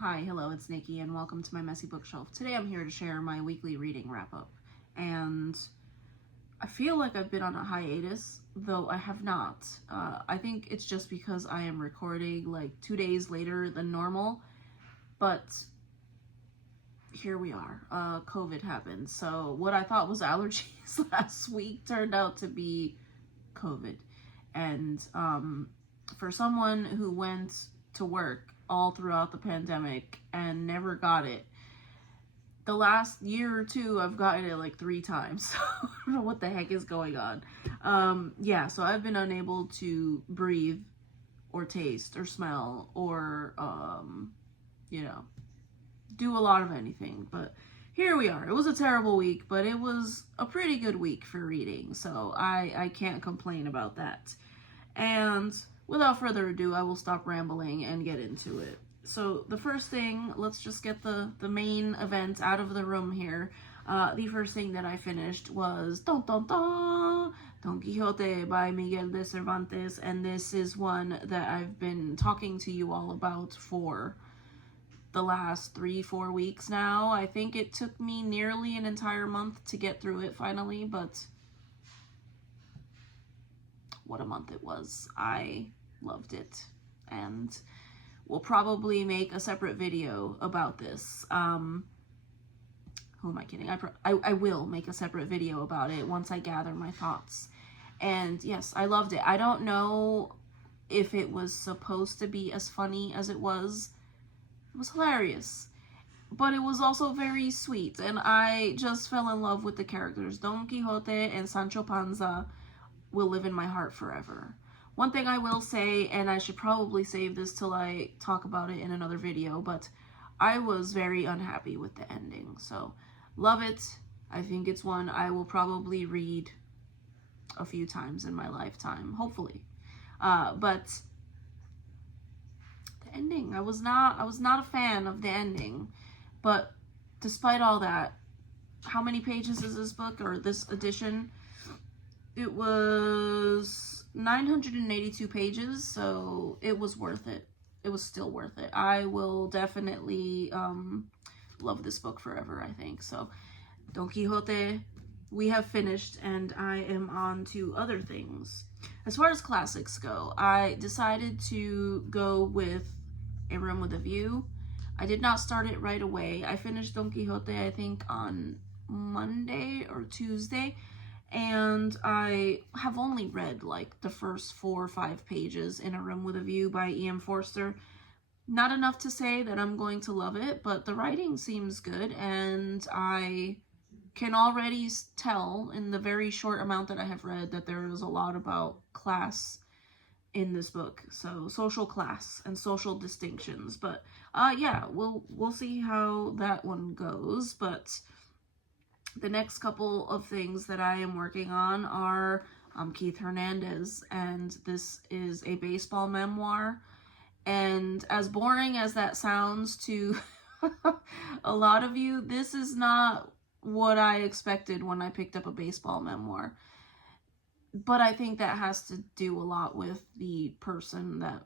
Hi, hello, it's Nikki, and welcome to my messy bookshelf. Today I'm here to share my weekly reading wrap-up, and I feel like I've been on a hiatus, though I have not. I think it's just because I am recording like 2 days later than normal, but here we are. COVID happened, so what I thought was allergies last week turned out to be COVID, and for someone who went to work all throughout the pandemic and never got it, the last year or two I've gotten it like 3 times. So I don't know what the heck is going on. Yeah, so I've been unable to breathe or taste or smell or do a lot of anything. But here we are. It was a terrible week, but it was a pretty good week for reading, so I can't complain about that. And without further ado, I will stop rambling and get into it. So the first thing, let's just get the main event out of the room here. The first thing that I finished was Don Quixote by Miguel de Cervantes, and this is one that I've been talking to you all about for the last 3-4 weeks now. I think it took me nearly an entire month to get through it finally, but what a month it was. I loved it, and we'll probably make a separate video about this. Who am I kidding? I will make a separate video about it once I gather my thoughts. And yes, I loved it. I don't know if it was supposed to be as funny as it was. It was hilarious, but it was also very sweet, and I just fell in love with the characters. Don Quixote and Sancho Panza will live in my heart forever. One thing I will say, and I should probably save this till I talk about it in another video, but I was very unhappy with the ending. So, love it. I think it's one I will probably read a few times in my lifetime, hopefully. But the ending, I was not a fan of the ending. But despite all that, how many pages is this book, or this edition? It was 982 pages, so it was worth it. It was still worth it. I will definitely love this book forever, I think. So, Don Quixote, we have finished, and I am on to other things. As far as classics go, I decided to go with A Room with a View. I did not start it right away. I finished Don Quixote, I think, on Monday or Tuesday. And I have only read like the first 4 or 5 pages in A Room with a View by E.M. Forster. Not enough to say that I'm going to love it, but the writing seems good, and I can already tell in the very short amount that I have read that there is a lot about class in this book. So social class and social distinctions. But yeah, we'll see how that one goes. But the next couple of things that I am working on are Keith Hernandez, and this is a baseball memoir. And as boring as that sounds to a lot of you, this is not what I expected when I picked up a baseball memoir. But I think that has to do a lot with the person that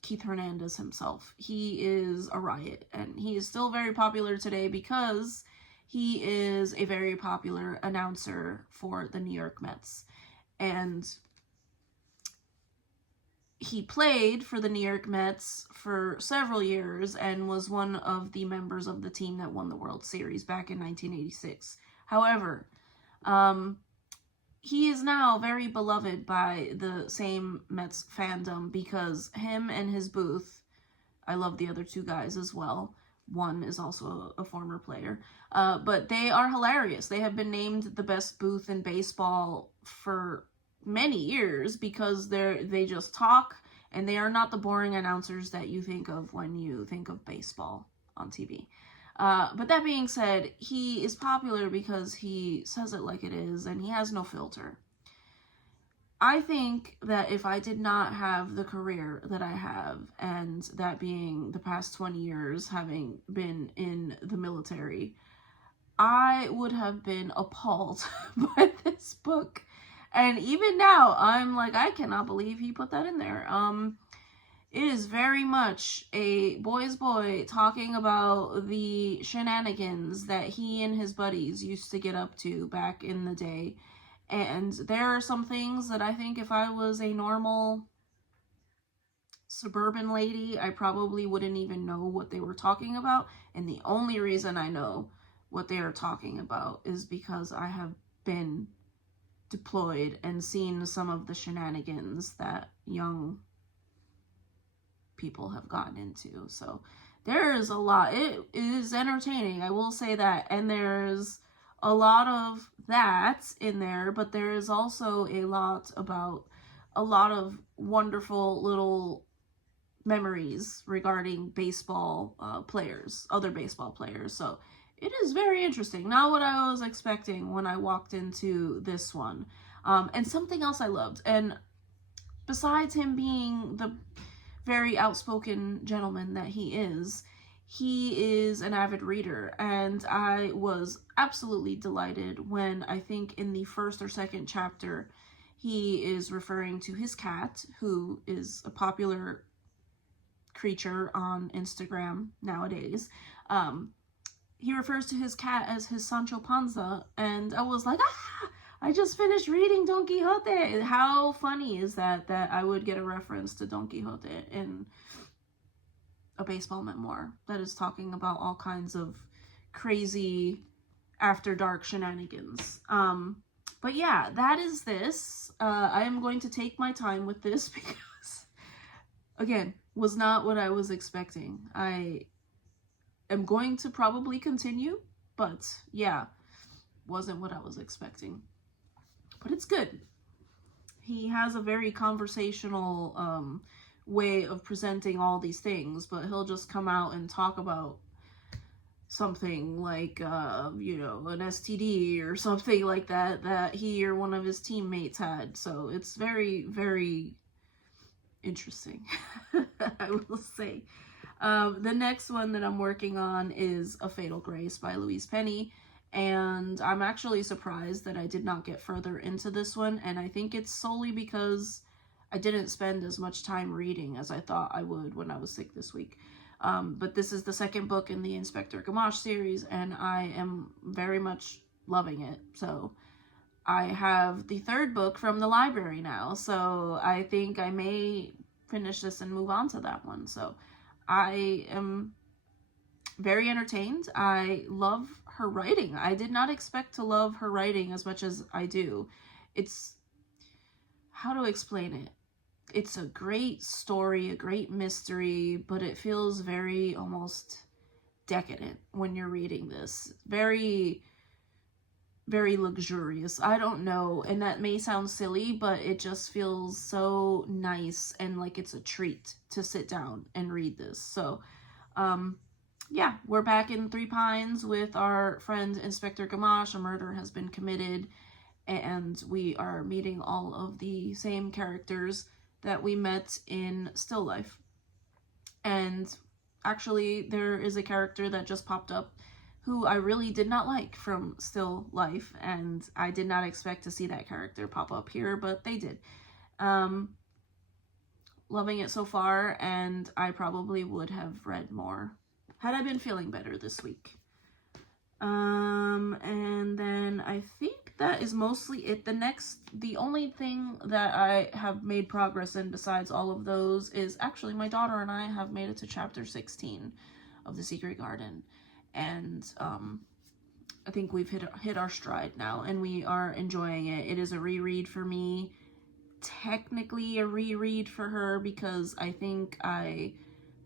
Keith Hernandez himself. He is a riot, and he is still very popular today because he is a very popular announcer for the New York Mets. And he played for the New York Mets for several years and was one of the members of the team that won the World Series back in 1986. However, he is now very beloved by the same Mets fandom because him and his booth, I love the other 2 guys as well. One is also a former player. But they are hilarious. They have been named the best booth in baseball for many years because they just talk, and they are not the boring announcers that you think of when you think of baseball on TV. But that being said, he is popular because he says it like it is, and he has no filter. I think that if I did not have the career that I have, and that being the past 20 years having been in the military, I would have been appalled by this book. And even now, I'm like, I cannot believe he put that in there. It is very much a boy's boy talking about the shenanigans that he and his buddies used to get up to back in the day. And there are some things that I think if I was a normal suburban lady, I probably wouldn't even know what they were talking about. And the only reason I know what they are talking about is because I have been deployed and seen some of the shenanigans that young people have gotten into. So there is a lot. It is entertaining, I will say that. And there's a lot of that in there, but there is also a lot about a lot of wonderful little memories regarding baseball players, other baseball players. So it is very interesting. Not what I was expecting when I walked into this one. And something else I loved, and besides him being the very outspoken gentleman that he is an avid reader, and I was absolutely delighted when I think in the first or second chapter he is referring to his cat, who is a popular creature on Instagram nowadays. He refers to his cat as his Sancho Panza, and I was like, I just finished reading Don Quixote. How funny is that I would get a reference to Don Quixote in a baseball memoir that is talking about all kinds of crazy after dark shenanigans. But yeah, that is this. I am going to take my time with this because, again, was not what I was expecting. I am going to probably continue, but yeah, wasn't what I was expecting. But it's good. He has a very conversational way of presenting all these things, but he'll just come out and talk about something like, you know, an STD or something like that he or one of his teammates had. So it's very, very interesting, I will say. The next one that I'm working on is A Fatal Grace by Louise Penny, and I'm actually surprised that I did not get further into this one, and I think it's solely because I didn't spend as much time reading as I thought I would when I was sick this week. But this is the second book in the Inspector Gamache series, and I am very much loving it. So I have the third book from the library now, so I think I may finish this and move on to that one. So I am very entertained. I love her writing. I did not expect to love her writing as much as I do. It's, how to explain it? It's a great story, a great mystery, but it feels very almost decadent when you're reading this. Very, very luxurious. I don't know, and that may sound silly, but it just feels so nice and like it's a treat to sit down and read this. So, yeah, we're back in Three Pines with our friend Inspector Gamache. A murder has been committed, and we are meeting all of the same characters that we met in Still Life. And actually, there is a character that just popped up who I really did not like from Still Life, and I did not expect to see that character pop up here, but they did. Loving it so far, and I probably would have read more had I been feeling better this week. And then I think that is mostly it. The only thing that I have made progress in besides all of those is actually my daughter and I have made it to chapter 16 of The Secret Garden. And I think we've hit our stride now, and we are enjoying it. It is a reread for me, technically a reread for her, because I think I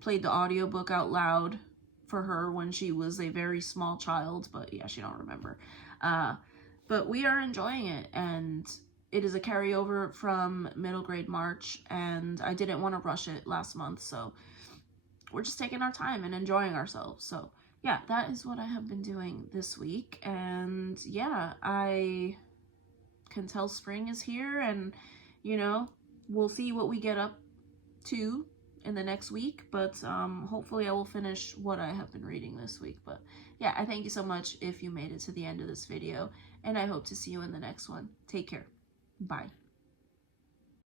played the audiobook out loud for her when she was a very small child, but yeah, she don't remember. But we are enjoying it, and it is a carryover from middle grade March, and I didn't want to rush it last month, so we're just taking our time and enjoying ourselves. So yeah, that is what I have been doing this week, and yeah, I can tell spring is here, and you know, we'll see what we get up to in the next week, but hopefully I will finish what I have been reading this week. But yeah, I thank you so much if you made it to the end of this video, and I hope to see you in the next one. Take care. Bye.